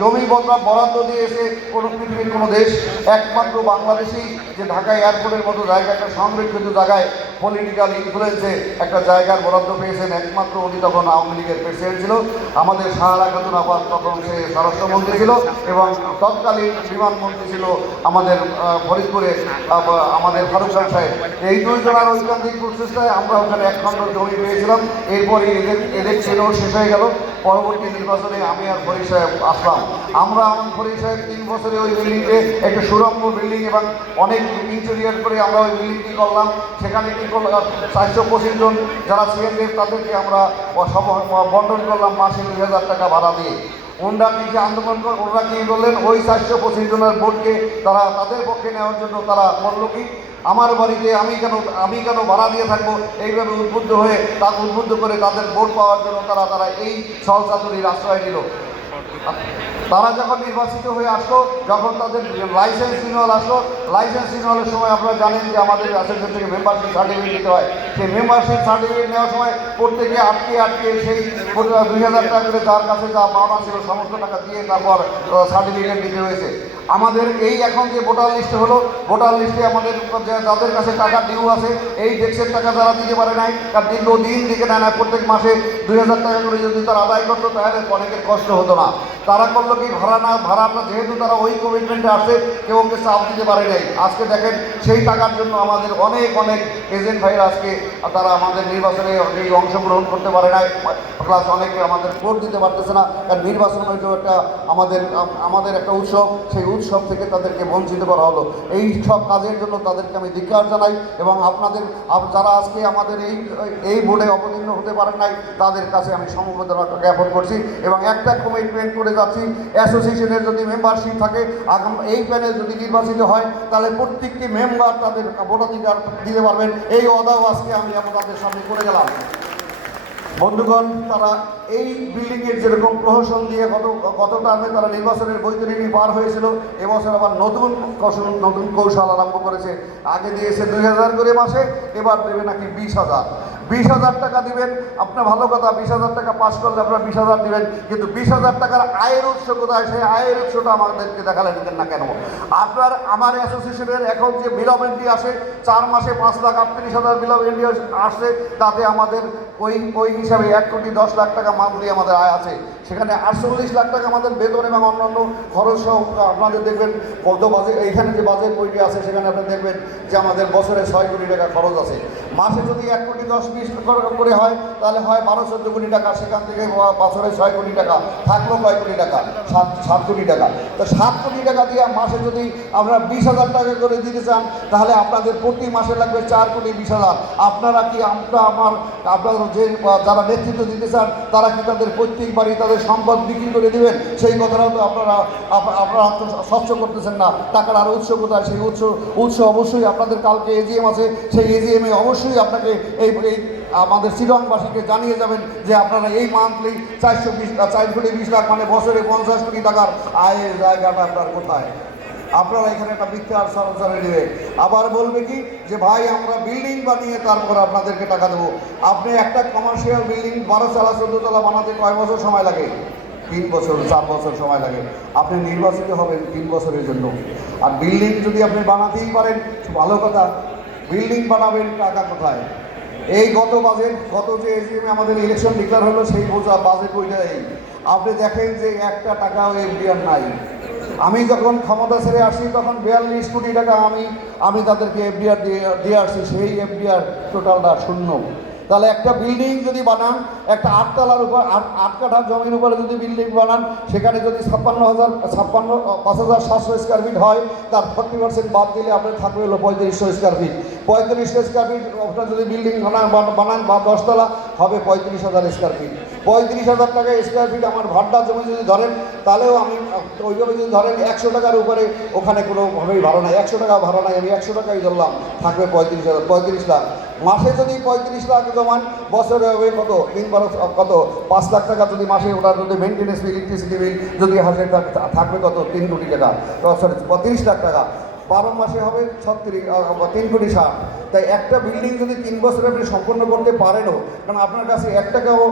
জমি বদলা বরাদ্দ দিয়ে এসে কোনো পৃথিবীর কোনো দেশ, একমাত্র বাংলাদেশেই যে ঢাকা এয়ারপোর্টের মতো জায়গা একটা সংরক্ষিত জায়গায় পলিটিক্যাল ইনফ্লুয়েন্সে একটা জায়গার বরাদ্দ পেয়েছেন একমাত্র উনি তখন আওয়ামী লীগের প্রেসিডেন্ট ছিল। আমাদের সাহারা খাতুন আবাদ তখন সে স্বরাষ্ট্রমন্ত্রী ছিল এবং তৎকালীন বিমানমন্ত্রী ছিল আমাদের ফরিদপুরে আমাদের ফারুক খান সাহেব। এই দুইজনের ঐকান্তিক প্রচেষ্টায় আমরা ওখানে এক খণ্ড জমি পেয়েছিলাম। এরপরে এদের এদের ছিল শেষ হয়ে গেল। পরবর্তী নির্বাচনে আমি আর ফরিদ সাহেব আসলাম। আমরা আমার ফরিদ সাহেব তিন বছরে ওই বিল্ডিংয়ে, একটা সুরম্য বিল্ডিং এবং অনেক ইন্টেরিয়ার করে আমরা ওই বিল্ডিংটি করলাম। সেখানে করলাম চারশো পঁচিশ জন যারা সিএনএফ তাদেরকে আমরা বন্টন করলাম মাসে দুই হাজার টাকা ভাড়া দিয়ে। ওনরা কি আন্দোলন ওনারা কি করলেন? ওই চারশো পঁচিশ জনের ভোটকে তারা তাদের পক্ষে নেওয়ার জন্য তারা বলল কি, আমার বাড়িতে আমি কেন আমি কেন ভাড়া দিয়ে থাকব? এইভাবে উদ্বুদ্ধ হয়ে তাকে উদ্বুদ্ধ করে তাদের ভোট পাওয়ার জন্য তারা তারা এই সহচাতুরির আশ্রয় নিল। তারা যখন নির্বাচিত হয়ে আসলো, যখন তাদের লাইসেন্স রিনুয়াল আসলো লাইসেন্স রিনুয়ালের সময় আপনারা জানেন যে আমাদের অ্যাসোসিয়েশন থেকে মেম্বারশিপ সার্টিফিকেট দিতে হয়। সেই মেম্বারশিপ সার্টিফিকেট নেওয়ার সময় প্রত্যেকে আটকে আটকে সেই দুই হাজার টাকা করে তার কাছে যা পাওনা ছিল, সমস্ত টাকা দিয়ে তারপর সার্টিফিকেট দিতে হয়েছে। আমাদের এই এখন যে ভোটার লিস্ট হলো, ভোটার লিস্টে আমাদের যাদের কাছে টাকা ডিউ আছে, এই ট্যাক্সের টাকা যারা দিতে পারে নাই। তার দীর্ঘদিন দিকে নেয় না, প্রত্যেক মাসে দুই হাজার টাকা করে যদি তারা আদায় করতো, তাহলে অনেকের কষ্ট হতো না। তারা করল কি, ভাড়া না ভাড়াটা যেহেতু তারা ওই কমিটমেন্টে আসে কেউ ওকে চাপ দিতে পারে নাই। আজকে দেখেন, সেই টাকার জন্য আমাদের অনেক অনেক এজেন্ট ভাইরা আজকে তারা আমাদের নির্বাচনে এই অংশগ্রহণ করতে পারে নাই। প্লাস অনেকে আমাদের ভোট দিতে পারতেছে না। কারণ নির্বাচন হয়তো একটা আমাদের আমাদের একটা উৎসব, সেই উৎসব থেকে তাদেরকে বঞ্চিত করা হলো। এই সব কাজের জন্য তাদেরকে আমি ধিক্কার জানাই এবং আপনাদের যারা আজকে আমাদের এই এই বোর্ডে অবতীর্ণ হতে পারেন নাই, তাদের কাছে আমি সমবেদনা জ্ঞাপন করছি এবং একটা কমিটমেন্ট করে যাচ্ছি। অ্যাসোসিয়েশনের যদি মেম্বারশিপ থাকে, আগাম, এই প্যানেল যদি নির্বাচিত হয়, তাহলে প্রত্যেকটি মেম্বার তাদের ভোটাধিকার দিতে পারবেন। এই অদাও আজকে আমি আপনাদের সামনে করে গেলাম। বন্ধুগণ, তারা এই বিল্ডিংয়ের যেরকম প্রহসন দিয়ে গত গত টার্মে তারা নির্বাচনের বৈতরণী পার হয়েছিল, এবছর আবার নতুন কৌশল নতুন কৌশল আরম্ভ করেছে। আগে দিয়েছে দুই হাজার করে মাসে, এবার দেবে নাকি বিশ হাজার। বিশ হাজার টাকা দিবেন, আপনার ভালো কথা, বিশ হাজার টাকা পাস করলে আপনার বিশ হাজার দিবেন, কিন্তু বিশ হাজার টাকার আয়ের উৎস কোথায়? সেই আয়ের উৎসটা আমাদেরকে দেখালে দিতেন না কেন? আপনার, আমার অ্যাসোসিয়েশনের এখন যে বিল অফ এন্ট্রি আসে, চার মাসে পাঁচ লাখ আটত্রিশ হাজার বিল অফ এন্ট্রি আসে, তাতে আমাদের ওই ওই হিসাবে এক কোটি দশ লাখ টাকা মান্থলি আমাদের আয় আছে। সেখানে আটচল্লিশ লাখ টাকা আমাদের বেতন এবং অন্যান্য খরচ সহ আপনাদের দেখবেন কত বাজে এইখানে যে বাজেট বইটি আছে, সেখানে আপনি দেখবেন যে আমাদের বছরে ছয় কোটি টাকা খরচ আছে। মাসে যদি এক কোটি দশ বিশ করে- হয়, তাহলে হয় বারো, চোদ্দ কোটি টাকা। সেখান থেকে বছরে ছয় কোটি টাকা, থাকল কয় কোটি টাকা? সাত সাত কোটি টাকা। তো সাত কোটি টাকা দিয়ে মাসে যদি আপনারা বিশ হাজার টাকা করে দিতে চান, তাহলে আপনাদের প্রতি মাসে লাগবে চার কোটি বিশ হাজার। আপনারা কি আমরা আমার আপনারা যে যারা নেতৃত্ব দিতে চান, তারা কি তাদের প্রত্যেক বাড়ি তাদের সম্পদ বিক্রি করে দিবেন? সেই কথাটাও তো আপনারা আপনারা স্বচ্ছ করতেছেন না। টাকার আর উৎস কোথায়? সেই উৎস উৎস অবশ্যই আপনাদের কালকে এজিএম আছে। সেই এজিএমে অবশ্যই আপনাকে এই এই আমাদের শিলংবাসীকে জানিয়ে যাবেন যে আপনারা এই মান্থলি চারশো বিশ, চার কোটি বিশ লাখ মানে বছরে পঞ্চাশ কোটি টাকার আয়ের জায়গাটা আপনার কোথায়? আপনারা এখানে একটা মিথ্যার সরঞ্জামে নেবে আবার বলবে কি যে, ভাই, আমরা বিল্ডিং বানিয়ে তারপর আপনাদেরকে টাকা দেবো। আপনি একটা কমার্শিয়াল বিল্ডিং বারো চালা, চোদ্দ তলা বানাতে কয় বছর সময় লাগে? তিন বছর, চার বছর সময় লাগে। আপনি নির্বাচিত হবেন তিন বছরের জন্য। আর বিল্ডিং যদি আপনি বানাতেই পারেন ভালো কথা। বিল্ডিং বানাবেন টাকা কোথায়? এই গত বাজেট গত যে আমাদের ইলেকশন ডিক্লার হলো, সেই বোঝা বাজেট ওইটা এই আপনি দেখেন যে একটা টাকাও এফডিআর নাই। আমি যখন ক্ষমতা ছেড়ে আসি, তখন বিয়াল্লিশ কোটি টাকা আমি আমি তাদেরকে এফডিআর দিয়ে আসছি, সেই এফডিআর টোটালটা শূন্য। তাহলে একটা বিল্ডিং যদি বানান, একটা আটতলার উপর, আট আট কাঠা জমির উপরে যদি বিল্ডিং বানান, সেখানে যদি ছাপ্পান্ন হাজার, ছাপ্পান্ন পাঁচ হাজার সাতশো স্কোয়ার ফিট হয়, তার ফর্টি পার্সেন্ট বাদ দিলে আপনার থাকবে হলো পঁয়ত্রিশশো স্কোয়ার ফিট পঁয়ত্রিশশো স্কোয়ার ফিট ওটা যদি বিল্ডিং বানান বানান বা দশতলা, হবে পঁয়ত্রিশ হাজার স্কোয়ার ফিট পঁয়ত্রিশ হাজার টাকা স্কোয়ার ফিট আমার ভাড়া জমি যদি ধরেন, তাহলেও আমি, ওইভাবে যদি ধরেন একশো টাকার উপরে ওখানে কোনোভাবেই ভাড়া নাই। একশো টাকা ভাড়া নাই, আমি একশো টাকাই ধরলাম, থাকবে পঁয়ত্রিশ হাজার, পঁয়ত্রিশ লাখ। মাসে যদি পঁয়ত্রিশ লাখ জমান, বছরে হবে কত? তিন বারো, কত? পাঁচ লাখ টাকা যদি মাসে ওটার যদি মেনটেন্যান্স বিল ইলেকট্রিসিটি বিল যদি হাসে থাকবে কত? তিন কোটি টাকা। সরি তিরিশ লাখ টাকা। বারো মাসে হবে ছত্রিশ তিন কোটি ষাট। তাই একটা বিল্ডিং যদি তিন বছরে আপনি সম্পূর্ণ করতে পারেনও, কারণ আপনার কাছে এক টাকাও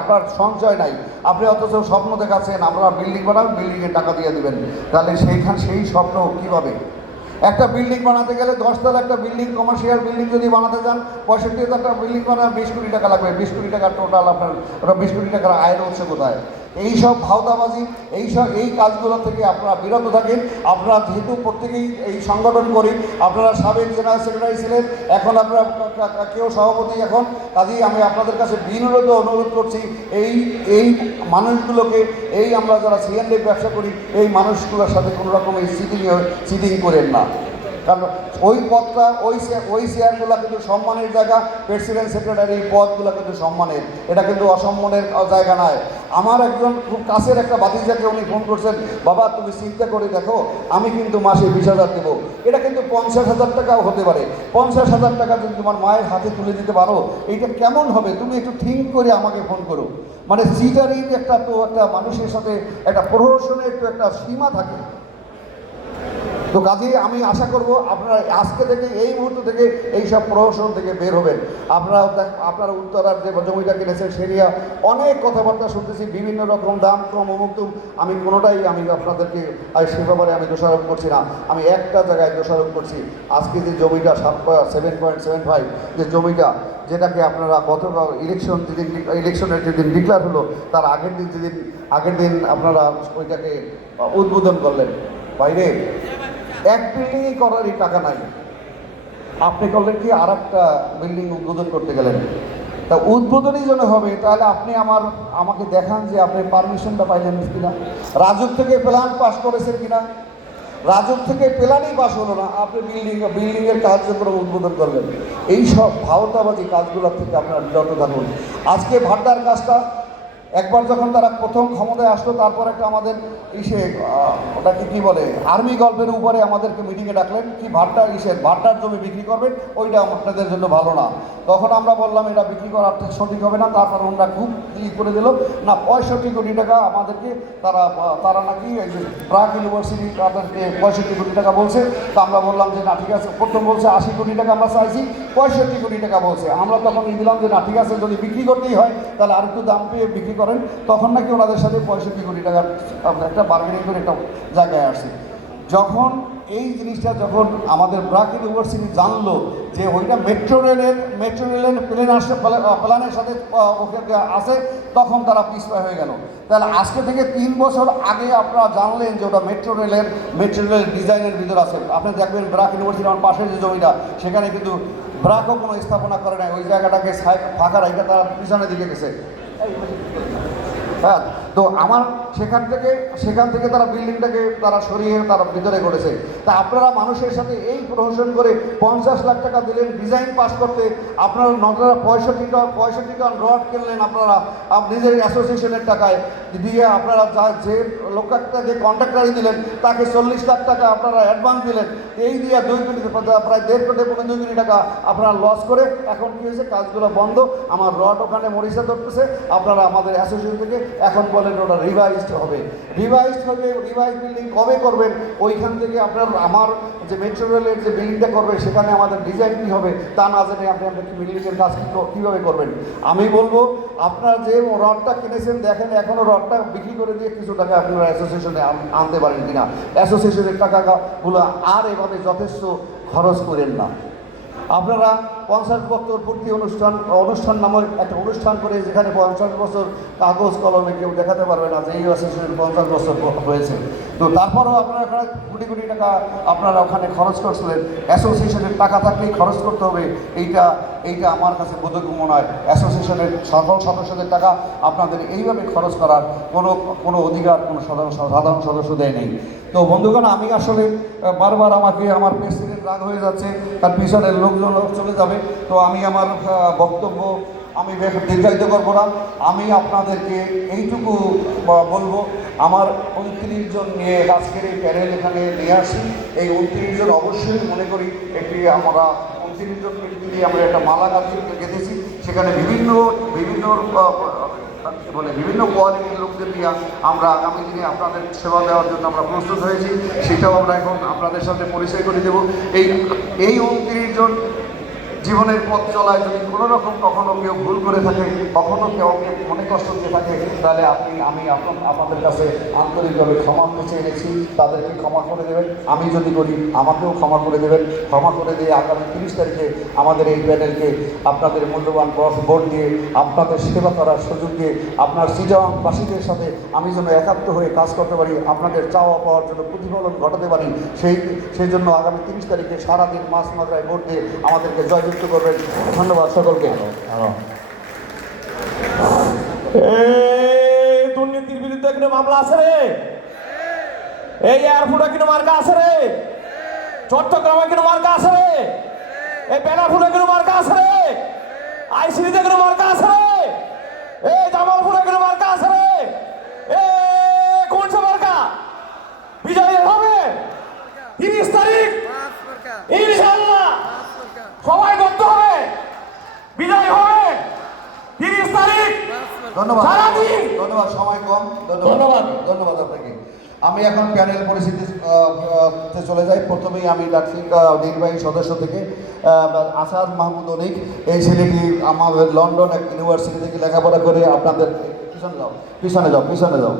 আপনার সঞ্চয় নাই। আপনি অথচ স্বপ্ন দেখাচ্ছেন, আমরা বিল্ডিং বানাবো বিল্ডিংয়ের টাকা দিয়ে দেবেন। তাহলে সেইখান, সেই স্বপ্ন কীভাবে? একটা বিল্ডিং বানাতে গেলে দশতলা একটা বিল্ডিং কমার্শিয়াল বিল্ডিং যদি বানাতে যান পঁয়ষট্টি হাজার টাকা বিল্ডিং বানান বিশ কোটি টাকা লাগবে। বিশ কোটি টাকা টোটাল আপনার, বিশ কোটি টাকার আয়ের হচ্ছে কোথায়? এই সব ভাওতাবাজি এই সব এই কাজগুলো থেকে আপনারা বিরত থাকেন। আপনারা যেহেতু প্রত্যেকেই এই সংগঠন করি, আপনারা সাবেক জেনারেল সেক্রেটারি ছিলেন, এখন আপনারা কেউ সভাপতি এখন। কাজেই আমি আপনাদের কাছে বিনোদ অনুরোধ করছি, এই এই মানুষগুলোকে, এই আমরা যারা সিএনডি ব্যবসা করি, এই মানুষগুলোর সাথে কোনো এই সিটিং সিটিং করেন না। কারণ ওই পদটা, ওই ওই শেয়ারগুলো কিন্তু সম্মানের জায়গা প্রেসিডেন্ট সেক্রেটারি পদগুলো কিন্তু সম্মানের। এটা কিন্তু অসম্মানের জায়গা নয় আমার একজন খুব কাছের একটা বাতিজাকে উনি ফোন করছেন, বাবা, তুমি চিন্তা করে দেখো, আমি কিন্তু মাসে বিশ হাজার দেবো। এটা কিন্তু পঞ্চাশ হাজার টাকাও হতে পারে। পঞ্চাশ হাজার টাকা যদি তোমার মায়ের হাতে তুলে দিতে পারো, এইটা কেমন হবে? তুমি একটু থিঙ্ক করে আমাকে ফোন করো। মানে সিটারির একটা তো একটা মানুষের সাথে একটা প্রহসনের তো একটা সীমা থাকে। তো কাজেই আমি আশা করব আপনারা আজকে থেকে, এই মুহূর্ত থেকে এই সব প্রহসন থেকে বের হবেন। আপনারা আপনারা উত্তরার যে জমিটা কিনেছেন, সে নিয়ে অনেক কথাবার্তা শুনতেছি, বিভিন্ন রকম দাম, কম, অমুক, তুম। আমি কোনোটাই, আমি আপনাদেরকে সে ব্যাপারে আমি দোষারোপ করছি না। আমি একটা জায়গায় দোষারোপ করছি। আজকে যে জমিটা সাত সেভেন পয়েন্ট, সেভেন ফাইভ, যে জমিটা, যেটাকে আপনারা গতকাল ইলেকশন যেদিন, ইলেকশনের যেদিন ডিক্লার হলো, তার আগের দিন যেদিন, আগের দিন আপনারা ওইটাকে উদ্বোধন করলেন। বাইরে? এক বিল্ডিংই করারই টাকা নাই। আপনি করলেন কি আর একটা বিল্ডিং উদ্বোধন করতে গেলেন। তা উদ্বোধনই যেন হবে, তাহলে আপনি আমার, আমাকে দেখান যে আপনি পারমিশনটা পাইলেন কিনা। রাজুক থেকে প্ল্যান পাস করেছেন কিনা। রাজুক থেকে প্ল্যানই পাস হলো না, আপনি বিল্ডিং বিল্ডিংয়ের কার্যক্রম উদ্বোধন করবেন এই সব ভাওতাবাজি কাজগুলোর থেকে আপনারা বিরত থাকুন। আজকে ভাড্ডার কাজটা একবার যখন তারা প্রথম ক্ষমতায় আসলো, তারপর একটা আমাদের ইসে ওটাকে কি বলে, আর্মি গল্পের উপরে আমাদেরকে মিটিংয়ে ডাকলেন, কি ভাট্টা ইসে ভাট্টার জমি বিক্রি করবেন, ওইটা আপনাদের জন্য ভালো না। তখন আমরা বললাম, এটা বিক্রি করা ঠিক সঠিক হবে না। তারপর আমরা খুব ই করে দিল, না, পঁয়ষট্টি কোটি টাকা আমাদেরকে তারা তারা নাকি প্রাক ইউনিভার্সিটি তাদেরকে পঁয়ষট্টি কোটি টাকা বলছে। তা আমরা বললাম যে, না, ঠিক আছে। প্রথম বলছে, আশি কোটি টাকা আমরা চাইছি, পঁয়ষট্টি কোটি টাকা বলছে। আমরা তখন দিলাম যে, না, ঠিক আছে, যদি বিক্রি করতেই হয়, তাহলে আর একটু দাম পেয়ে বিক্রি করেন, তখন নাকি ওনাদের সাথে পঁয়ষট্টি কোটি টাকার একটা বার্গেনিং করে একটা জায়গায় আসে যখন এই জিনিসটা যখন আমাদের ব্রাক ইউনিভার্সিটি জানলো যে ওইটা মেট্রো রেলের মেট্রো রেলের প্লেন আসতে প্ল্যানের সাথে ওকে আসে, তখন তারা পিছপা হয়ে গেল। তাহলে আজকে থেকে তিন বছর আগে আপনারা জানলেন যে ওটা মেট্রো রেলের মেট্রো রেলের ডিজাইনের ভিতর আছে। আপনি দেখবেন ব্রাক ইউনিভার্সিটি আমার পাশের যে জমিটা, সেখানে কিন্তু ব্রাকও কোনো স্থাপনা করে নাই। ওই জায়গাটাকে ফাঁকা রেখে তারা পিছনে দিকে গেছে। হ্যাঁ তো আমার সেখান থেকে সেখান থেকে তারা বিল্ডিংটাকে তারা সরিয়ে তারা ভিতরে করেছে। তা আপনারা মানুষের সাথে এই প্রহসন করে পঞ্চাশ লাখ টাকা দিলেন ডিজাইন পাস করতে, আপনারা নটারা পঁয়ষট্টি টন পঁয়ষট্টি টন রড কিনলেন আপনারা নিজের অ্যাসোসিয়েশনের টাকায়। দিয়ে আপনারা যা, যে লোকটা যে কন্ট্রাক্টারই দিলেন, তাকে চল্লিশ লাখ টাকা আপনারা অ্যাডভান্স দিলেন। এই দিয়ে দুই কোটি প্রায় দেড় কোটি পনেরো দুই কোটি টাকা আপনারা লস করে এখন কী হয়েছে, কাজগুলো বন্ধ। আমার রড ওখানে মরিচা ধরতেছে, আপনারা আমাদের অ্যাসোসিয়েশন থেকে এখন বলেন ওটা রিভাইজড হবে। রিভাইজড হবে রিভাইজ বিল্ডিং কবে করবেন? ওইখান থেকে আপনার, আমার যে মেট্রো রেলের যে বিল্ডিংটা করবে, সেখানে আমাদের ডিজাইন কী হবে, তা না জেনে আপনি আপনার বিল্ডিংয়ের কাজ কীভাবে করবেন? আমি বলব, আপনার যে রডটা কিনেছেন, দেখেন এখনও রডটা বিক্রি করে দিয়ে কিছু টাকা আপনারা অ্যাসোসিয়েশনে আনতে পারেন কিনা। অ্যাসোসিয়েশনের টাকাগুলো আর এভাবে যথেষ্ট খরচ করেন না। আপনারা পঞ্চাশ বছর পূর্তি অনুষ্ঠান অনুষ্ঠান নামক একটা অনুষ্ঠান করে যেখানে পঞ্চাশ বছর কাগজ কলমে কেউ দেখাতে পারবে না যে এই অ্যাসোসিয়েশন পঞ্চাশ বছর হয়েছে। তো তারপরেও আপনারা এখানে কোটি কোটি টাকা আপনারা ওখানে খরচ করছিলেন। অ্যাসোসিয়েশনের টাকা থাকলেই খরচ করতে হবে। এইটা এইটা আমার কাছে বোধগম্য নয়। অ্যাসোসিয়েশনের সকল সদস্যদের টাকা আপনাদের এইভাবে খরচ করার কোনো কোনো অধিকার কোনো সাধারণ সাধারণ সদস্য দেয় নেই। তো বন্ধুগণ, আমি আসলে বারবার আমাকে আমার প্রেসিডেন্ট রাগ হয়ে যাচ্ছে, তার পিছনের লোকজন লোক চলে যাবে। তো আমি আমার বক্তব্য আমি দীর্ঘায়িত করব না। আমি আপনাদেরকে এইটুকু বলব, আমার উনত্রিশ জন নিয়ে আজকের এই প্যানেল এখানে নিয়ে আসি। এই উনত্রিশ জন অবশ্যই মনে করি একটি আমরা উনত্রিশ জন মিলে আমরা একটা মালা গাছ গেঁথেছি। সেখানে বিভিন্ন বিভিন্ন বলে, বিভিন্ন কোয়ালিটির লোকদের নিয়ে আমরা আগামী দিনে আপনাদের সেবা দেওয়ার জন্য আমরা প্রস্তুত হয়েছি। সেটাও আমরা এখন আপনাদের সাথে পরিচয় করে দেব। এই এই উনত্রিশ জীবনের পথ চলায় যদি কোনো রকম কখনো কেউ ভুল করে থাকে, কখনো কেউ মনে কষ্ট দিয়ে থাকে, তাহলে আপনি, আমি আপন- আপনাদের কাছে আন্তরিকভাবে ক্ষমা চেয়ে এনেছি। তাদেরকে ক্ষমা করে দেবেন। আমি যদি করি, আমাকেও ক্ষমা করে দেবেন। ক্ষমা করে দিয়ে আগামী তিরিশ তারিখে আমাদের এই প্যানেলকে আপনাদের মূল্যবান ভোট- ভোট দিয়ে আপনাদের সেবা করার সুযোগ দিয়ে আপনার সিজাবাসীদের সাথে আমি যেন একাত্ম হয়ে কাজ করতে পারি, আপনাদের চাওয়া পাওয়ার জন্য প্রতিফলন ঘটাতে পারি, সেই সেই জন্য আগামী তিরিশ তারিখে সারাদিন মাস মাত্রায় ভোট দিয়ে আমাদেরকে জয়যুক্ত করবেন। ধন্যবাদ সকলকে। দুর্নীতির বিরুদ্ধে কোনো মামলা আছে রে? এই এয়ারপোর্টে কোনো মার্কা আছে রে? চট্টগ্রামে কোনো মার্কা আছে রে? এই বেনাপুরে কোনো মার্কা আছে রে? আইসিডিতে কোনো মার্কা আছে রে? এই জামালপুরে কোনো মার্কা আছে রে? এ কোন সে মার্কা বিজয় হবে তিরিশ তারিখ ইনশাআল্লাহ সবাই করতে হবে বিজয় হবে তিরিশ তারিখ ধন্যবাদ। ধন্যবাদ সময় কম। ধন্যবাদ। ধন্যবাদ। আপনাকে। আমি এখন প্যানেল পরিস্থিতি আহ, আহ, তে চলে যাই। প্রথমেই আমি ডাকছি নির্বাহী সদস্য থেকে আসাদ মাহমুদ অনিক। এই ছেলেটি আমাদের লন্ডন এক ইউনিভার্সিটি থেকে লেখাপড়া করে আপনাদের পিছনে যাও পিছনে যাও পিছনে যাও।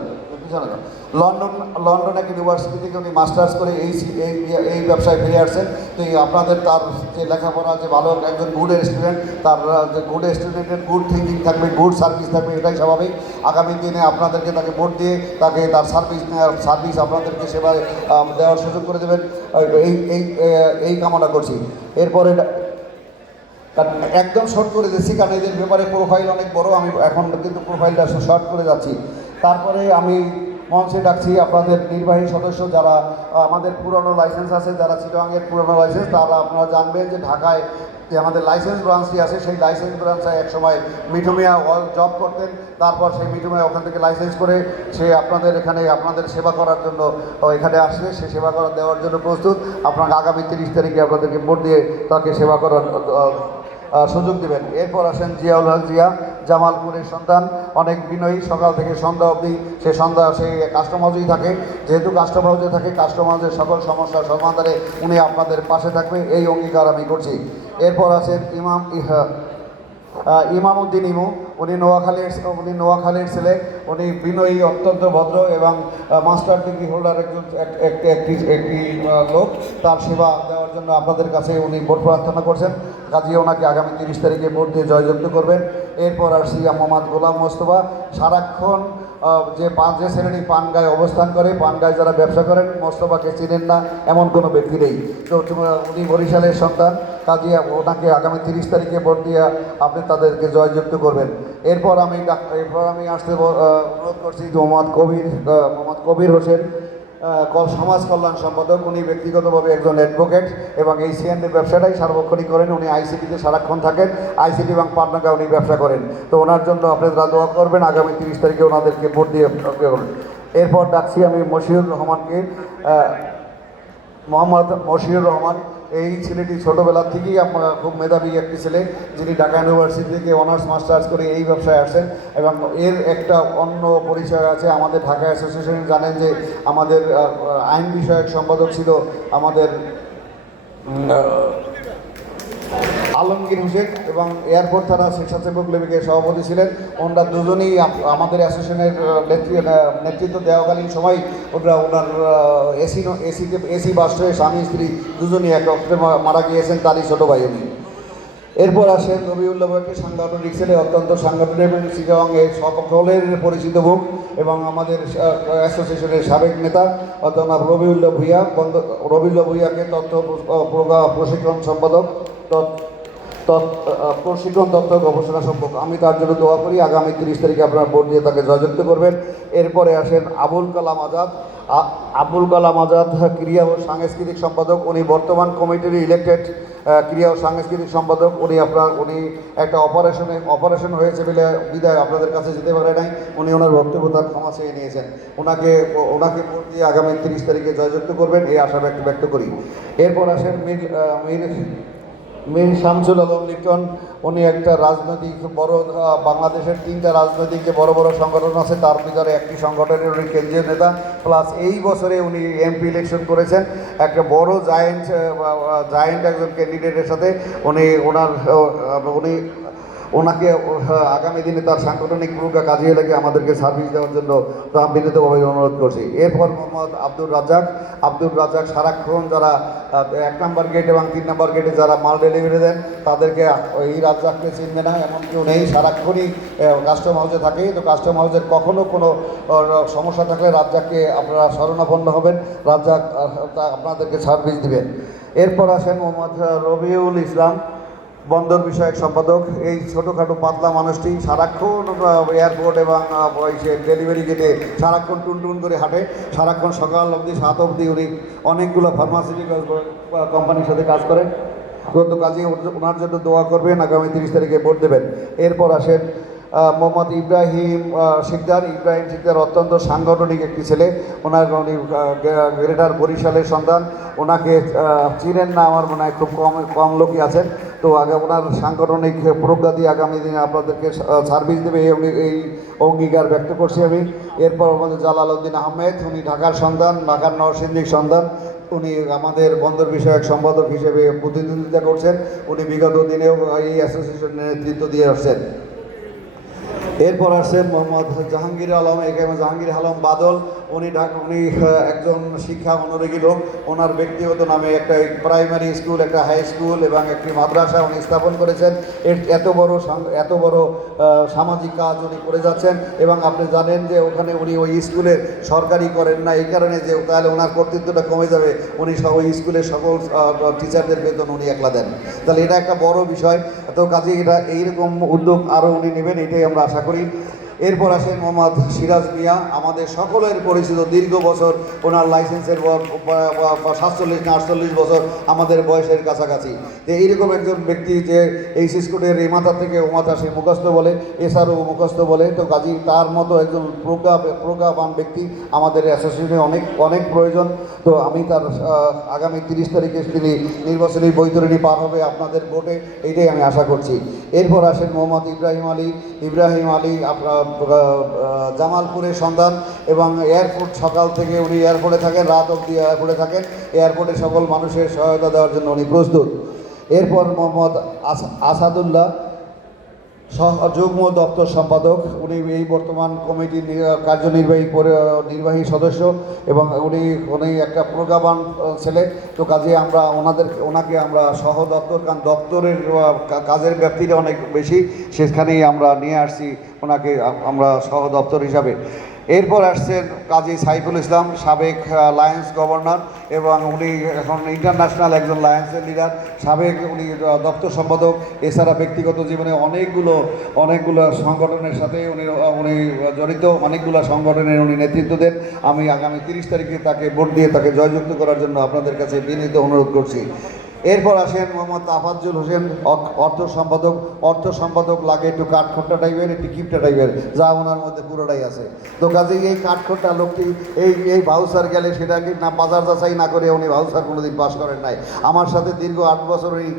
পিছনে যাও লন্ডন লন্ডন এক ইউনিভার্সিটি থেকে উনি মাস্টার্স করে এই সি- এই ব্যবসায় ফিরে আসছেন। তো আপনাদের তার যে লেখাপড়া, যে ভালো একজন গুড স্টুডেন্ট তার যে গুড স্টুডেন্টের গুড থিঙ্কিং থাকবে গুড সার্ভিস থাকবে, এটাই স্বাভাবিক। আগামী দিনে আপনাদেরকে তাকে ভোট দিয়ে তাকে তার সার্ভিস নেওয়ার সার্ভিস আপনাদেরকে সেবায় দেওয়ার সুযোগ করে দেবেন। এই এই এই কামনা করছি। এরপরে একদম শর্ট করে দিচ্ছি, কারণ এদের ব্যাপারে প্রোফাইল অনেক বড়, আমি এখন কিন্তু প্রোফাইলটা শর্ট করে যাচ্ছি। তারপরে আমি মঞ্চে ডাকছি আপনাদের নির্বাহী সদস্য যারা আমাদের পুরনো লাইসেন্স আছে, যারা চিটাঙের পুরনো লাইসেন্স তারা আপনারা জানবেন যে ঢাকায় যে আমাদের লাইসেন্স ব্রাঞ্চটি আছে, সেই লাইসেন্স ব্রাঞ্চে একসময় মিঠু মিয়া জব করতেন, তারপর সেই মিঠু মিয়া ওখান থেকে লাইসেন্স করে সে আপনাদের এখানে আপনাদের সেবা করার জন্য এখানে আসবে। সে সেবা করা দেওয়ার জন্য প্রস্তুত। আপনাকে আগামী তিরিশ তারিখে আপনাদেরকে ভোট দিয়ে তাকে সেবা করার সুযোগ দেবেন। এরপর আসেন জিয়াউল হক জিয়া। জামালপুরের সন্তান অনেক বিনয়ী সকাল থেকে সন্ধ্যা অবধি সে সন্ধ্যা সে কাস্টম হাউসেই থাকে। যেহেতু কাস্টম হাউসে থাকে কাস্টম হাউসের সকল সমস্যার সমাধানে উনি আপনাদের পাশে থাকবে এই অঙ্গীকার আমি করছি। এরপর আছেন ইমাম ইহা আহ, ইমামউদ্দিন ইমু। উনি নোয়াখালীর উনি নোয়াখালীর ছেলে। উনি বিনয়ী অত্যন্ত ভদ্র এবং মাস্টার ডিগ্রি হোল্ডার একজন এক- একটি একটি একটি লোক। তার সেবা দেওয়ার জন্য আপনাদের কাছে উনি ভোট প্রার্থনা করছেন। কাজে ওনাকে আগামী তিরিশ তারিখে ভোট দিয়ে জয়যুক্ত করবেন। এরপর আর আসছি মোহাম্মদ গোলাম মোস্তফা সারাক্ষণ যে পাঁচ যে শ্রেণি পানগায় অবস্থান করে পানগায় যারা ব্যবসা করেন, মোস্তফাকে চিনেন না, এমন কোনো ব্যক্তি নেই। তো উনি বরিশালের সন্তান কাজিয়া ওনাকে আগামী তিরিশ তারিখে ভোট দিয়ে আপনি তাদেরকে জয়যুক্ত করবেন। এরপর আমি এরপর আমি আসতে অনুরোধ করছি মোহাম্মদ কবির মোহাম্মদ কবির হোসেন সমাজ কল্যাণ সম্পাদক, উনি ব্যক্তিগতভাবে একজন অ্যাডভোকেট এবং এই সিএনডি ব্যবসাটাই সার্বক্ষণিক করেন। উনি আইসিটিতে সারাক্ষণ থাকেন। আইসিটি এবং পাটনাকা উনি ব্যবসা করেন। তো ওনার জন্য আপনারা দোয়া করবেন, আগামী তিরিশ তারিখে ওনাদেরকে ভোট দিয়ে করবেন। এরপর ডাকছি আমি মশিউর রহমানকে। মোহাম্মদ মশিউর রহমান এই ছেলেটি ছোটোবেলা থেকেই আপনার খুব মেধাবী একটি ছেলে, যিনি ঢাকা ইউনিভার্সিটি থেকে অনার্স মাস্টার্স করে এই ব্যবসায় আসেন এবং এর একটা অন্য পরিচয় আছে। আমাদের ঢাকা অ্যাসোসিয়েশন জানেন যে আমাদের আইন বিষয়ক সম্পাদক ছিল আমাদের আলমগীর হোসেন এবং এয়ারপোর্ট তারা স্বেচ্ছাসেবক লীগের সভাপতি ছিলেন। ওনারা দুজনেই আমাদের অ্যাসোসিয়েশনের নেতৃত্ব দেওয়াকালীন সময় ওনারা ওনার এসি এসিতে, এসি বাস্টে স্বামী, স্ত্রী দুজনেই এক মারা গিয়েছেন তারই ছোটো ভাই উনি এরপর আসেন রবিউল্লাহ ভাইকে সাংগঠনিক ছেলে, অত্যন্ত সাংগঠনিক এবং শিকাগংয়ের সকলের পরিচিত মুখ এবং আমাদের অ্যাসোসিয়েশনের সাবেক নেতা অর্থাৎ রবিউল্লাহ ভূঁইয়া রবিউল্লাহ ভূঁইয়াকে তথ্য প্রশিক্ষণ সম্পাদক প্রশিক্ষণ তত্ত্ব গবেষণা সম্পর্ক আমি তার জন্য দোয়া করি। আগামী তিরিশ তারিখে আপনারা ভোট দিয়ে তাকে জয়যুক্ত করবেন। এরপরে আসেন আবুল কালাম আজাদ। আবুল কালাম আজাদ ক্রিয়া ও সাংস্কৃতিক সম্পাদক। উনি বর্তমান কমিটির ইলেক্টেড ক্রিয়া ও সাংস্কৃতিক সম্পাদক। উনি আপনার, উনি একটা অপারেশনে অপারেশন হয়েছে বলে বিদায় আপনাদের কাছে যেতে পারে নাই। উনি ওনার বক্তব্য তার ক্ষমা চেয়ে নিয়েছেন। ওনাকে ওনাকে ভোট দিয়ে আগামী তিরিশ তারিখে জয়যুক্ত করবেন, এই আশা ব্যক্ত করি। এরপর আসেন মীর মীর মীর শামসুল আলম লিটন উনি একটা রাজনৈতিক বড় বাংলাদেশের তিনটা রাজনৈতিক যে বড় বড় সংগঠন আছে। তার ভিতরে একটি সংগঠনের উনি কেন্দ্রীয় নেতা, প্লাস এই বছরে উনি এমপি ইলেকশন করেছেন। একটা বড় জায়েন্ট জায়েন্ট একজন ক্যান্ডিডেটের সাথে উনি ওনার উনি ওনাকে আগামী দিনে তার সাংগঠনিক ভূমিকা কাজে লেগে আমাদেরকে সার্ভিস দেওয়ার জন্য তা বিনীতভাবে অনুরোধ করছি। এরপর মোহাম্মদ আব্দুর রাজ্জাক আব্দুর রাজ্জাক সারাক্ষণ যারা এক নম্বর গেট এবং তিন নম্বর গেটে যারা মাল ডেলিভারি দেন, তাদেরকে এই রাজ্জাককে চিনবে না, এমন কেউ নেই। সারাক্ষণই কাস্টম হাউসে থাকে। তো কাস্টম হাউসের কখনো কোনো সমস্যা থাকলে রাজ্জাককে আপনারা শরণাপন্ন হবেন। রাজ্জাক আপনাদেরকে সার্ভিস দিবেন। এরপর আসেন মোহাম্মদ রবিউল ইসলাম। বন্দর বিষয়ক সম্পাদক। এই ছোটোখাটো পাতলা মানুষটি সারাক্ষণ এয়ারপোর্ট এবং ডেলিভারি গেটে সারাক্ষণ টুনটুন করে হাঁটে। সারাক্ষণ সকাল অবধি সাত অবধি উনি অনেকগুলো ফার্মাসিউটিক্যাল কোম্পানির সাথে কাজ করেন। তো কাজে ওনার জন্য দোয়া করবেন আগামী তিরিশ তারিখে ভোট দেবেন। এরপর আসেন মোহাম্মদ ইব্রাহিম আহ, শিকদার। ইব্রাহিম শিকদার অত্যন্ত সাংগঠনিক একটি ছেলে। ওনার উনি গ্রেটার বরিশালের সন্তান। ওনাকে চিনেন না আমার মনে হয় খুব কম কম লোকই আছেন। তো আগে ওনার সাংগঠনিক প্রজ্ঞা দিয়ে আগামী দিনে আপনাদেরকে সার্ভিস দেবে, এই এই অঙ্গীকার ব্যক্ত করছি আমি। এরপর আমাদের জালাল উদ্দিন আহমেদ, উনি ঢাকার সন্তান, ঢাকার নরসিন্দিক সন্ধান উনি আমাদের বন্দর বিষয়ক সম্পাদক হিসেবে প্রতিদ্বন্দ্বিতা করছেন। উনি বিগত দিনেও এই অ্যাসোসিয়েশনের নেতৃত্ব দিয়ে আসছেন। এরপর আসছেন মোহাম্মদ জাহাঙ্গীর আলম এখানে জাহাঙ্গীর আলম বাদল। উনি ঢাকা, উনি একজন শিক্ষা অনুরাগী লোক। ওনার ব্যক্তিগত নামে একটা প্রাইমারি স্কুল একটা হাই স্কুল এবং একটি মাদ্রাসা উনি স্থাপন করেছেন। এত বড় এত বড় সামাজিক কাজ উনি করে যাচ্ছেন এবং আপনি জানেন যে ওখানে উনি ওই স্কুলের সরকারি করেন না, এই কারণে যে তাহলে ওনার কর্তৃত্বটা কমে যাবে। উনি ওই স্কুলের সকল টিচারদের বেতন উনি একলা দেন। তাহলে এটা একটা বড় বিষয়। তো কাজে এটা এইরকম উদ্যোগ আরও উনি নেবেন এটাই আমরা আশা করি। এরপর আসেন মোহাম্মদ সিরাজ মিয়া, আমাদের সকলের পরিচিত দীর্ঘ বছর ওনার লাইসেন্সের সাতচল্লিশ না আটচল্লিশ বছর আমাদের বয়সের কাছাকাছি। যে এইরকম একজন ব্যক্তি যে এই সিস্কুটের এই মাথা থেকে ও মাথা সে মুখস্থ বলে এছাড়াও মুখস্থ বলে, তো কাজী তার মতো একজন প্রজ্ঞা, প্রজ্ঞাবান ব্যক্তি আমাদের অ্যাসোসিয়েশনে অনেক অনেক প্রয়োজন। তো আমি তার আগামী তিরিশ তারিখে তিনি নির্বাচনী বৈতরণী পার হবে আপনাদের ভোটে, এইটাই আমি আশা করছি। এরপর আসেন মোহাম্মদ ইব্রাহিম আলী। ইব্রাহিম আলী আপনার জামালপুরের সন্ধান এবং এয়ারপোর্ট সকাল থেকে উনি এয়ারপোর্টে থাকেন, রাত অবধি এয়ারপোর্টে থাকেন। এয়ারপোর্টে সকল মানুষের সহায়তা দেওয়ার জন্য উনি প্রস্তুত। এরপর মোহাম্মদ আস- আসাদুল্লাহ যুগ্ম দপ্তর সম্পাদক, উনি এই বর্তমান কমিটির কার্যনির্বাহী নির্বাহী সদস্য এবং উনি উনি একটা প্রজ্ঞাবান ছেলে। তো কাজে আমরা ওনাদের, ওনাকে আমরা সহ দপ্তর, কারণ দপ্তরের কাজের ব্যাপ্তিটা অনেক বেশি। সেখানেই আমরা নিয়ে আসছি ওনাকে আমরা সহ দপ্তর হিসাবে। এরপর আসছেন কাজী সাইফুল ইসলাম, সাবেক লায়েন্স গভর্নর এবং উনি এখন ইন্টারন্যাশনাল একজন লায়েন্সের লিডার সাবেক উনি দপ্তর সম্পাদক, এছাড়া ব্যক্তিগত জীবনে অনেকগুলো অনেকগুলো সংগঠনের সাথে উনি উনি জড়িত, অনেকগুলো সংগঠনের উনি নেতৃত্ব দেন। আমি আগামী তিরিশ তারিখে তাকে ভোট দিয়ে তাকে জয়যুক্ত করার জন্য আপনাদের কাছে বিনীত অনুরোধ করছি। এরপর আসেন মোহাম্মদ তাফাজ্জুল হোসেন অর্থ সম্পাদক। অর্থ সম্পাদক লাগে একটু কাঠখোট্টা টাইপের, একটু কিপটা টাইপের। যা ওনার মধ্যে পুরোটাই আছে। তো কাজেই এই কাঠখোট্টা লোকটি, এই এই ভাউসার গেলে সেটাকে না বাজার যাচাই না করে উনি ভাউসার কোনোদিন পাস করেন নাই? আমার সাথে দীর্ঘ আট বছর উনি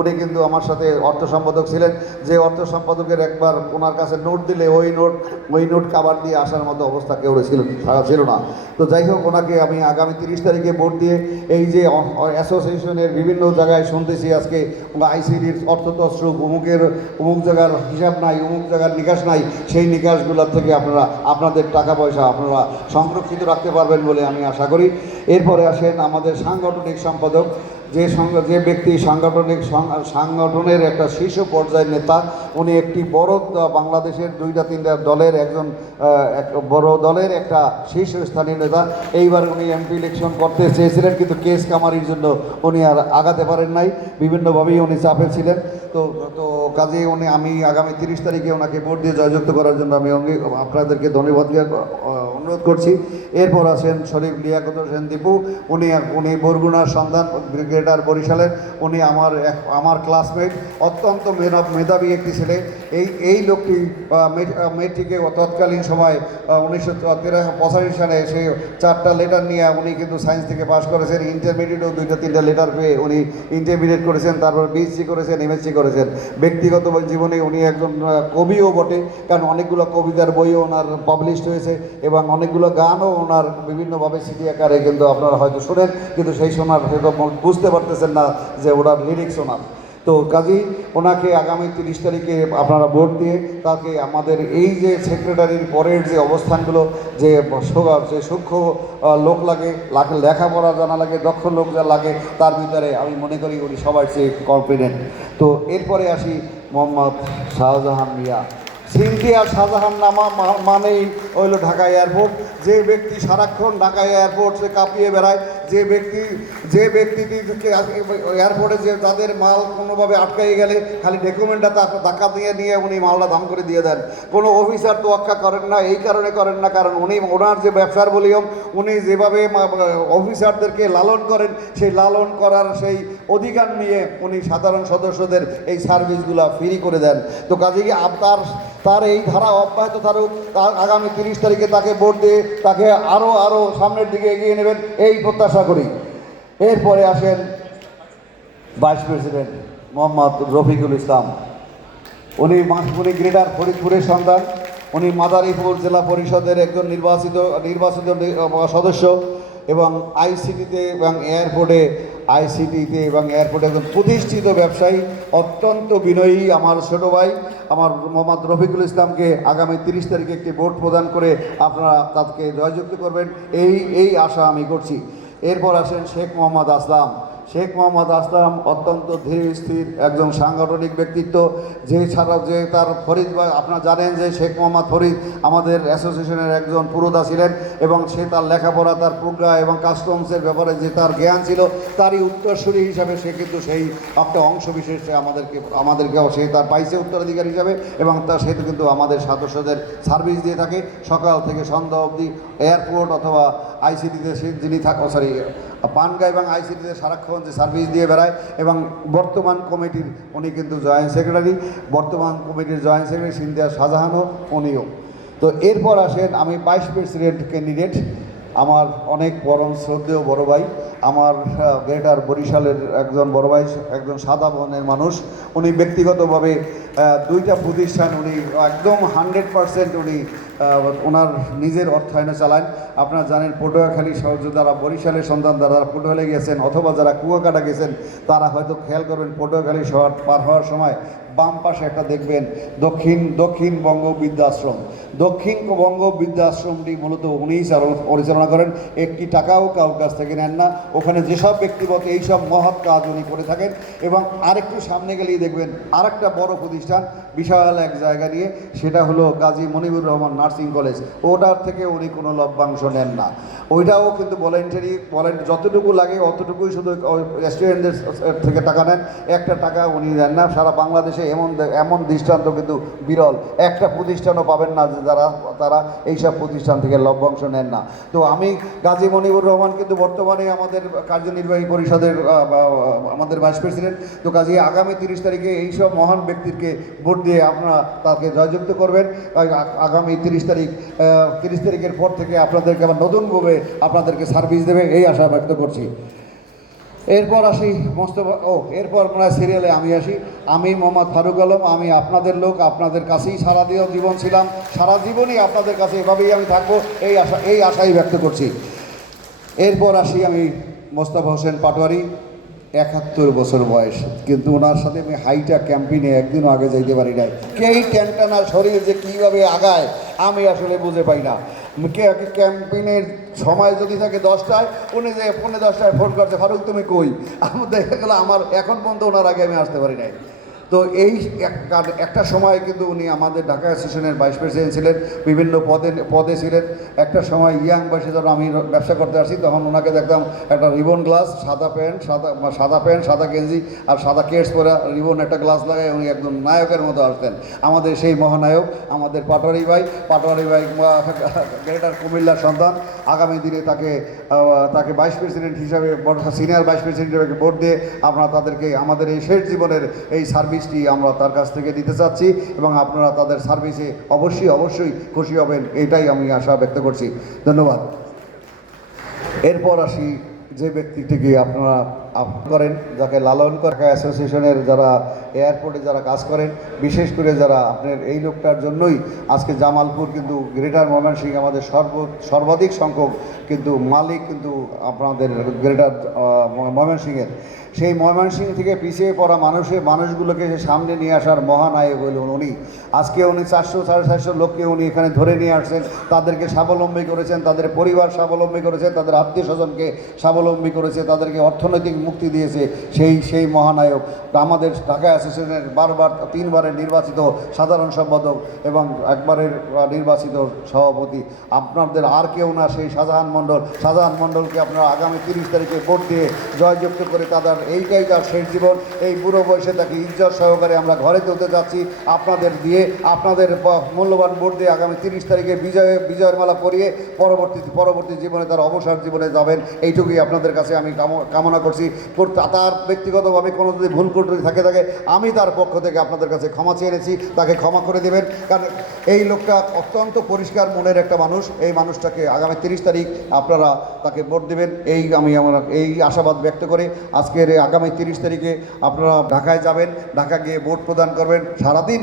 উনি কিন্তু আমার সাথে অর্থ সম্পাদক ছিলেন। যে অর্থ সম্পাদকের একবার ওনার কাছে নোট দিলে ওই নোট ওই নোট কাবার দিয়ে আসার মতো অবস্থা কেউ ছিল ছিল না। তো যাই হোক, ওনাকে আমি আগামী তিরিশ তারিখে ভোট দিয়ে এই যে অ্যাসোসিয়েশনের বিভিন্ন জায়গায় শুনতেছি আজকে আইসিডির অর্থতস্ত্র, অমুকের, অমুক জায়গার হিসাব নাই, অমুক জায়গার নিকাশ নাই, সেই নিকাশগুলোর থেকে আপনারা, আপনাদের টাকা পয়সা আপনারা সংরক্ষিত রাখতে পারবেন বলে আমি আশা করি। এরপরে আসেন আমাদের সাংগঠনিক সম্পাদক যে যে ব্যক্তি সাংগঠনিক সাংগঠনের একটা শীর্ষ পর্যায়ের নেতা, উনি একটি বড় বাংলাদেশের দুইটা, তিনটা দলের একজন বড় দলের একটা শীর্ষস্থানীয় নেতা। এইবার উনি এমপি ইলেকশন করতে চেয়েছিলেন, কিন্তু কেস কামারির জন্য উনি আর আগাতে পারেন নাই। বিভিন্নভাবেই উনি চাপে ছিলেন। তো তো কাজে উনি, আমি আগামী তিরিশ তারিখে ওনাকে ভোট দিয়ে জয়যুক্ত করার জন্য আমি অঙ্গী, আপনাদেরকে ধন্যবাদ অনুরোধ করছি। এরপর আছেন শরীফ লিয়াকত হোসেন দীপু। উনি উনি বরগুনার সন্ধান গ্রেটার বরিশালের, উনি আমার আমার ক্লাসমেট অত্যন্ত মেধা- মেধাবী একটি ছেলে। এই এই লোকটি মেয়েটিকে তৎকালীন সময় উনিশশো পঁচাশি সালে সে চারটা লেটার নিয়ে উনি কিন্তু সায়েন্স থেকে পাশ করেছেন। ইন্টারমিডিয়েটও দুইটা, তিনটা লেটার পেয়ে উনি ইন্টারমিডিয়েট করেছেন, তারপর বিএসসি করেছেন এমএসসি করেছেন। ব্যক্তিগত জীবনে উনি একজন কবিও বটে, কারণ অনেকগুলো কবিতার বইও ওনার পাবলিশড হয়েছে এবং অনেকগুলো গানও ওনার বিভিন্নভাবে সিডি আকারে কিন্তু আপনারা হয়তো শোনেন, কিন্তু সেই শোনার হয়তো বুঝতে পারতেছেন না যে ওনার লিরিক্স ওনার। তো কাজী, ওনাকে আগামী তিরিশ তারিখে আপনারা ভোট দিয়ে তাকে আমাদের এই যে সেক্রেটারির পরের যে অবস্থানগুলো, যে যে সূক্ষ্ম লোক লাগে লেখাপড়া জানা লাগে, দক্ষ লোক যা লাগে, তার ভিতরে আমি মনে করি উনি সবার চেয়ে কনফিডেন্ট তো এরপরে আসি মোহাম্মদ শাহজাহান মিয়া। সিনথিয়া শাহজাহান নামা মানেই হইল ঢাকা এয়ারপোর্ট। যে ব্যক্তি সারাক্ষণ ঢাকা এয়ারপোর্ট কাঁপিয়ে বেড়ায় যে ব্যক্তি, যে ব্যক্তিটিকে এয়ারপোর্টে যে তাদের মাল কোনোভাবে আটকাই গেলে খালি ডকুমেন্টটা তার ধাক্কা দিয়ে নিয়ে উনি মালটা দাম করে দিয়ে দেন। কোনো অফিসার তো তোয়াক্কা করেন না, এই কারণে করেন না, কারণ উনি ওনার যে ব্যবসার বলিয়ম উনি যেভাবে অফিসারদেরকে লালন করেন, সেই লালন করার সেই অধিকার নিয়ে উনি সাধারণ সদস্যদের এই সার্ভিসগুলো ফ্রি করে দেন। তো কাজেই আপ- তার তার এই ধারা অব্যাহত থাকুক, তার আগামী তিরিশ তারিখে তাকে ভোট দিয়ে তাকে আরও আরও সামনের দিকে এগিয়ে নেবেন, এই প্রত্যাশা করি। এরপরে আসেন ভাইস প্রেসিডেন্ট মোহাম্মদ রফিকুল ইসলাম। উনি মাসপুরি গ্রেটার ফরিদপুরের সন্তান। উনি মাদারীপুর জেলা পরিষদের একজন নির্বাচিত নির্বাচিত সদস্য এবং আইসিটিতে এবং এয়ারপোর্টে, আইসিটিতে এবং এয়ারপোর্টে একজন প্রতিষ্ঠিত ব্যবসায়ী, অত্যন্ত বিনয়ী আমার ছোট ভাই। আমার মোহাম্মদ রফিকুল ইসলামকে আগামী তিরিশ তারিখে একটি ভোট প্রদান করে আপনারা তাকে জয়যুক্ত করবেন। এই এই আশা আমি করছি। এরপর আসেন শেখ মোহাম্মদ আসলাম। শেখ মোহাম্মদ আসলাম, অত্যন্ত ধীর স্থির একজন সাংগঠনিক ব্যক্তিত্ব, যে ছাড়া যে তার ফরিদ বা আপনারা জানেন যে শেখ মোহাম্মদ ফরিদ আমাদের অ্যাসোসিয়েশনের একজন পুরোধা ছিলেন এবং সে তার লেখাপড়া, তার প্রজ্ঞা এবং কাস্টমসের ব্যাপারে যে তার জ্ঞান ছিল, তারই উত্তরসূরি হিসাবে সে কিন্তু সেই একটা অংশ বিশেষ আমাদেরকে, আমাদেরকেও সে তার পাইছে উত্তরাধিকার হিসাবে এবং তার সে কিন্তু আমাদের সদস্যদের সার্ভিস দিয়ে থাকে। সকাল থেকে সন্ধ্যা অবধি এয়ারপোর্ট অথবা আইসিটিতে সে যিনি থাক সরি পানগা এবং আইসিটিতে সারাক্ষণ যে সার্ভিস দিয়ে বেড়ায় এবং বর্তমান কমিটির উনি কিন্তু জয়েন্ট সেক্রেটারি, বর্তমান কমিটির জয়েন্ট সেক্রেটারি সিন্ধিয়া শাহজাহানও উনিও। তো এরপর আসেন আমি ভাইস প্রেসিডেন্ট ক্যান্ডিডেট আমার অনেক পরম শ্রদ্ধেয় বড় ভাই, আমার গ্রেটার বরিশালের একজন বড় ভাই, একজন সাদা বনের মানুষ। উনি ব্যক্তিগতভাবে দুইটা প্রতিষ্ঠান উনি একদম হান্ড্রেড পারসেন্ট উনি ওনার নিজের অর্থায়নে চালান। আপনারা জানেন, পটুয়াখালী সহ যারা বরিশালের সন্তান যারা পটুয়াখালী গেছেন অথবা যারা কুয়াকাটা গেছেন, তারা হয়তো খেয়াল করবেন পটুয়াখালী শহর পার হওয়ার সময় বাম পাশে একটা দেখবেন দক্ষিণ দক্ষিণবঙ্গ বৃদ্ধাশ্রম দক্ষিণবঙ্গ বৃদ্ধাশ্রমটি মূলত উনিই পরিচালনা করেন। একটি টাকাও কারোর কাছ থেকে নেন না। ওখানে যেসব ব্যক্তিগত এইসব মহৎ কাজ উনি করে থাকেন এবং আরেকটু সামনে গেলেই দেখবেন আরেকটা বড় প্রতিষ্ঠান বিশাল এক জায়গা নিয়ে, সেটা হলো গাজী মনিবুর রহমান নার্সিং কলেজ। ওটার থেকে উনি কোনো লভ্যাংশ নেন না। ওইটাও কিন্তু ভলেন্টারি, ভলেন্ট যতটুকু লাগে অতটুকুই শুধু স্টুডেন্টদের থেকে টাকা নেন। একটা টাকা উনি নেন না। সারা বাংলাদেশে এমন এমন দৃষ্টান্ত কিন্তু বিরল। একটা প্রতিষ্ঠানও পাবেন না যারা, তারা এইসব প্রতিষ্ঠান থেকে লভ্যাংশ নেন না। তো আমি গাজী মনিবুর রহমান কিন্তু বর্তমানে আমাদের কার্যনির্বাহী পরিষদের আমাদের ভাইস প্রেসিডেন্ট। তো কাজে আগামী তিরিশ তারিখে এইসব মহান ব্যক্তিকে ভোট দিয়ে আপনারা তাকে জয়যুক্ত করবেন। আগামী তিরিশ তারিখ তিরিশ তারিখের পর থেকে আপনাদেরকে আবার নতুনভাবে আপনাদেরকে সার্ভিস দেবে, এই আশা ব্যক্ত করছি। এরপর আসি মোস্তফা ও, এরপর হয় সিরিয়ালে আমি আসি। আমি মোহাম্মদ ফারুক আলম, আমি আপনাদের লোক, আপনাদের কাছেই সারা জীবন ছিলাম। সারা জীবনই আপনাদের কাছে এভাবেই আমি থাকব, এই আশা, এই আশাই ব্যক্ত করছি। এরপর আসি আমি মোস্তফা হোসেন পাটোয়ারি, একাত্তর বছর বয়স। কিন্তু ওনার সাথে আমি হাইটা ক্যাম্পিনে একদিনও আগে যাইতে পারি নাই। কেই ট্যানটানা শরীর যে কীভাবে আগায়, আমি আসলে বুঝে পাই না। কে- কে- ক্যাম্পিনের সময় যদি থাকে দশটায় উনি যে পৌনে দশটায় ফোন করছে, ফারুক, তুমি কই? আমার দেখা গেলো আমার এখন পর্যন্ত ওনার আগে আমি আসতে পারি নাই। তো এই এক- একটা সময় কিন্তু উনি আমাদের ঢাকা অ্যাসোসিয়েশনের ভাইস প্রেসিডেন্ট ছিলেন, বিভিন্ন পদে পদে ছিলেন। একটা সময় ইয়াং বয়সে যখন আমি ব্যবসা করতে আসি, তখন ওনাকে দেখতাম একটা রিবন গ্লাস, সাদা প্যান্ট, সাদা সাদা প্যান্ট, সাদা গেঞ্জি আর সাদা কেটস পরে রিবন একটা গ্লাস লাগায় উনি একদম নায়কের মতো আসতেন। আমাদের সেই মহানায়ক, আমাদের পাটোয়ারি ভাই পাটোয়ারি ভাই গ্রেটার কুমিল্লার সন্তান, আগামী দিনে তাকে তাকে ভাইস প্রেসিডেন্ট হিসাবে সিনিয়র ভাইস প্রেসিডেন্ট হিসাবে ভোট দিয়ে আমরা তাদেরকে, আমাদের এই শেষ জীবনের এই সার্ভিস সার্ভিসটি আমরা তার কাছ থেকে দিতে চাচ্ছি এবং আপনারা তাদের সার্ভিসে অবশ্যই অবশ্যই খুশি হবেন। এটাই আমি আশা ব্যক্ত করছি। ধন্যবাদ। এরপর আসি যে ব্যক্তিটিকে আপনারা আপ- করেন, যাকে লালন করা অ্যাসোসিয়েশনের যারা এয়ারপোর্টে যারা কাজ করেন, বিশেষ করে যারা আপনার এই লোকটার জন্যই আজকে জামালপুর কিন্তু গ্রেটার ময়মনসিংহ আমাদের সর্ব, সর্বাধিক সংখ্যক কিন্তু মালিক কিন্তু আপনাদের গ্রেটার ময়মনসিংহের সেই ময়মনসিংহ থেকে পিছিয়ে পড়া মানুষের মানুষগুলোকে যে সামনে নিয়ে আসার মহানায়ক হলেন উনি। আজকে উনি চারশো, সাড়ে চারশো লোককে উনি এখানে ধরে নিয়ে আসছেন, তাদেরকে স্বাবলম্বী করেছেন, তাদের পরিবার স্বাবলম্বী করেছেন, তাদের আত্মীয় স্বজনকে স্বাবলম্বী করেছে, তাদেরকে অর্থনৈতিক মুক্তি দিয়েছে সেই সেই মহানায়ক। আমাদের ঢাকা অ্যাসোসিয়েশনের বারবার তিনবারের নির্বাচিত সাধারণ সম্পাদক এবং একবারের নির্বাচিত সভাপতি। আপনাদের আর কেউ না সেই শাহজাহান মণ্ডল। শাহজাহান মণ্ডলকে আপনারা আগামী তিরিশ তারিখে ভোট দিয়ে জয়যুক্ত করে তাদের এইটাই তার শেষ জীবন। এই বুড়ো বয়সে তাকে ইজ্জত সহকারে আমরা ঘরে তুলতে যাচ্ছি। আপনাদের দিয়ে, আপনাদের মূল্যবান ভোট দিয়ে আগামী তিরিশ তারিখে বিজয়, বিজয়ের মালা পরিয়ে পরবর্তী পরবর্তী জীবনে তার অবসর জীবনে যাবেন। এইটুকুই আপনাদের কাছে আমি কাম- কামনা করছি। তোর ব্যক্তিগতভাবে কোনো যদি ভুল ত্রুটি থাকে থাকে আমি তার পক্ষ থেকে আপনাদের কাছে ক্ষমা চেয়ে এনেছি, তাকে ক্ষমা করে দেবেন। কারণ এই লোকটা অত্যন্ত পরিষ্কার মনের একটা মানুষ। এই মানুষটাকে আগামী তিরিশ তারিখ আপনারা তাকে ভোট দেবেন। এই আমি আমার এই আশাবাদ ব্যক্ত করে। আজকের আগামী তিরিশ তারিখে আপনারা ঢাকায় যাবেন। ঢাকা গিয়ে ভোট প্রদান করবেন। সারাদিন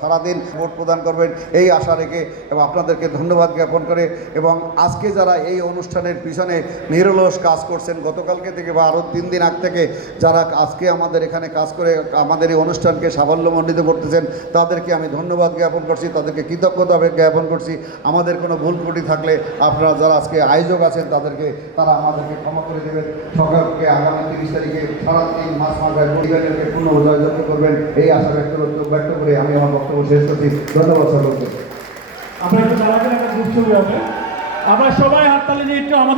সারাদিন ভোট প্রদান করবেন। এই আশা রেখে এবং আপনাদেরকে ধন্যবাদ জ্ঞাপন করে। এবং আজকে যারা এই অনুষ্ঠানের পিছনে নিরলস কাজ করছেন, গতকালকে থেকে বা আরও তিন দিন আগ থেকে যারা আজকে আমাদের এখানে কাজ করে, আমাদের এই অনুষ্ঠানকে সাফল্যমণ্ডিত করতেছেন, তাদেরকে আমি ধন্যবাদ জ্ঞাপন করছি, তাদেরকে কৃতজ্ঞতা জ্ঞাপন করছি। আমাদের কোনো ভুল ত্রুটি থাকলে আপনারা যারা আজকে আয়োজক আছেন, তাদেরকে, তারা আমাদেরকে ক্ষমা করে দেবেন। সকালকে আগামী তিরিশ তারিখে সারাদিন মাস মাসের পরিবারকে পূর্ণ জয়যত্ন করবেন। এই আশা ব্যক্ত ব্যক্ত করে আমি আমার বক্তব্য শেষ করছি। ধন্যবাদ সকলকে। আমরা একটু দাঁড়াবেন, একটা ছবি হবে। আমরা সবাই হাততালি দিয়ে একটু আমাদের